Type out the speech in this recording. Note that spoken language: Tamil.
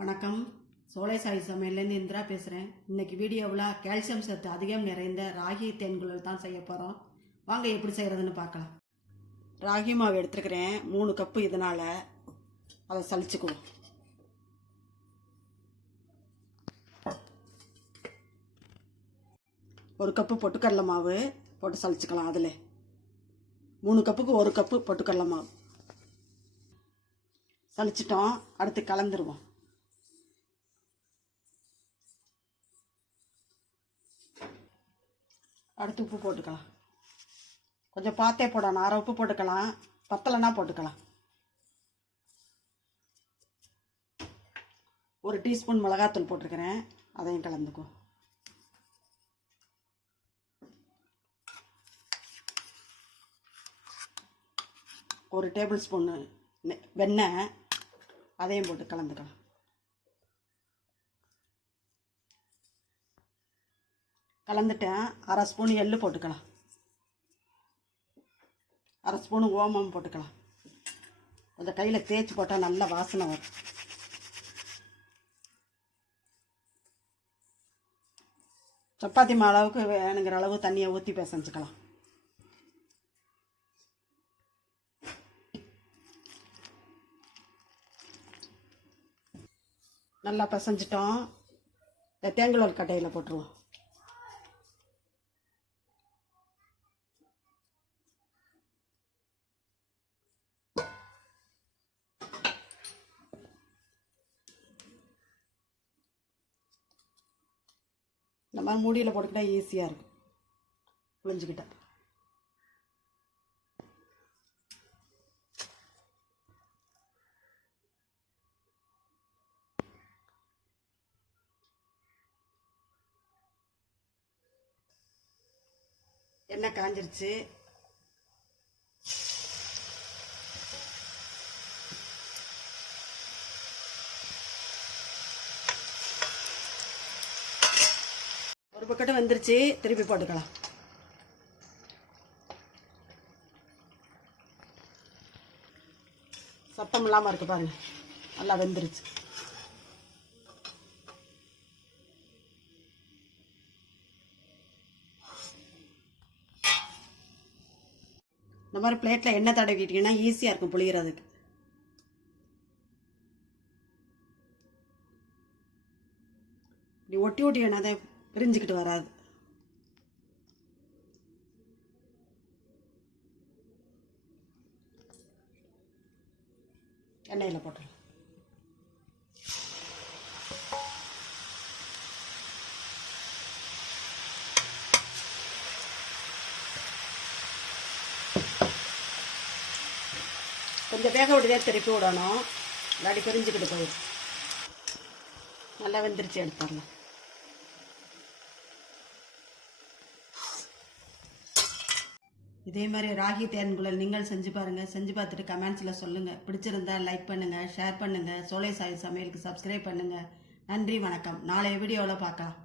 வணக்கம். சோலை சாய் சமையல்லேருந்து இந்திரா பேசுகிறேன். இன்றைக்கி வீடியோவில் கால்சியம் சத்து அதிகம் நிறைந்த ராகி தேன்குழல் தான் செய்ய போகிறோம். வாங்க எப்படி செய்கிறதுன்னு பார்க்கலாம். ராகி மாவு எடுத்துருக்கிறேன் 3 கப்பு. இதனால் அதை சலிச்சுக்குவோம். ஒரு கப்பு பொட்டுக்கடலை மாவு போட்டு சலிச்சுக்கலாம். அதில் 3 கப்புக்கு 1 கப்பு பொட்டுக்கடலை மாவு சலிச்சிட்டோம். அடுத்து கலந்துருவோம். அடுத்து உப்பு போட்டுக்கலாம். கொஞ்சம் பார்த்தே போடணும். அரை உப்பு போட்டுக்கலாம், பத்தலைன்னா போட்டுக்கலாம். 1 டீஸ்பூன் மிளகாத்தூள் போட்டிருக்கிறேன், அதையும் கலந்துக்குவோம். ஒரு டேபிள் ஸ்பூன் வெண்ணெய், அதையும் போட்டு கலந்துக்கலாம். கலந்துட்டேன். அரை ஸ்பூன் எள்ளு போட்டுக்கலாம். அரை ஸ்பூன் ஓமம் போட்டுக்கலாம். கொஞ்சம் கையில் தேய்ச்சி போட்டால் நல்ல வாசனை வரும். சப்பாத்தி மாவுக்கு வேணுங்கிற அளவு தண்ணியை ஊற்றி பிசைஞ்சுக்கலாம். நல்லா பிசைஞ்சிட்டோம். இந்த தேங்குழல் கட்டையில் போட்டுருவோம். இந்த மாதிரி மூடியில் போட்டுக்கிட்டா ஈஸியாக இருக்கும். புளிஞ்சுக்கிட்டா எண்ணெய் காஞ்சிருச்சு. ஒரு பக்கெட்டு வெந்துருச்சு. திருப்பி போட்டுக்கலாம். சத்தம் இல்லாமல் இருக்கு பாருங்க. நல்லா வெந்துருச்சு. இந்த மாதிரி பிளேட்டில் எண்ணெய் தடவிக்கிட்டிங்கன்னா ஈஸியாக இருக்கும் புளியறதுக்கு. இப்படி ஒட்டி ஒட்டி எண்ணெய் பிரிஞ்சுக்கிட்டு வராது. எண்ணெயில் போட்டுடலாம். கொஞ்சம் வேக விட்டுதே திருப்பி விடணும், இல்லாட்டி பிரிஞ்சுக்கிட்டு போயிடும். நல்லா வெந்துருச்சு, எடுத்துடலாம். இதே மாதிரி ராகி தேன்குழல் நீங்கள் செஞ்சு பாருங்கள். செஞ்சு பார்த்துட்டு கமெண்ட்ஸில் சொல்லுங்கள். பிடிச்சிருந்தா லைக் பண்ணுங்கள், ஷேர் பண்ணுங்கள். சோலை சாய் சமையலுக்கு சப்ஸ்கிரைப் பண்ணுங்கள். நன்றி, வணக்கம். நாளைய வீடியோவில் பார்க்கலாம்.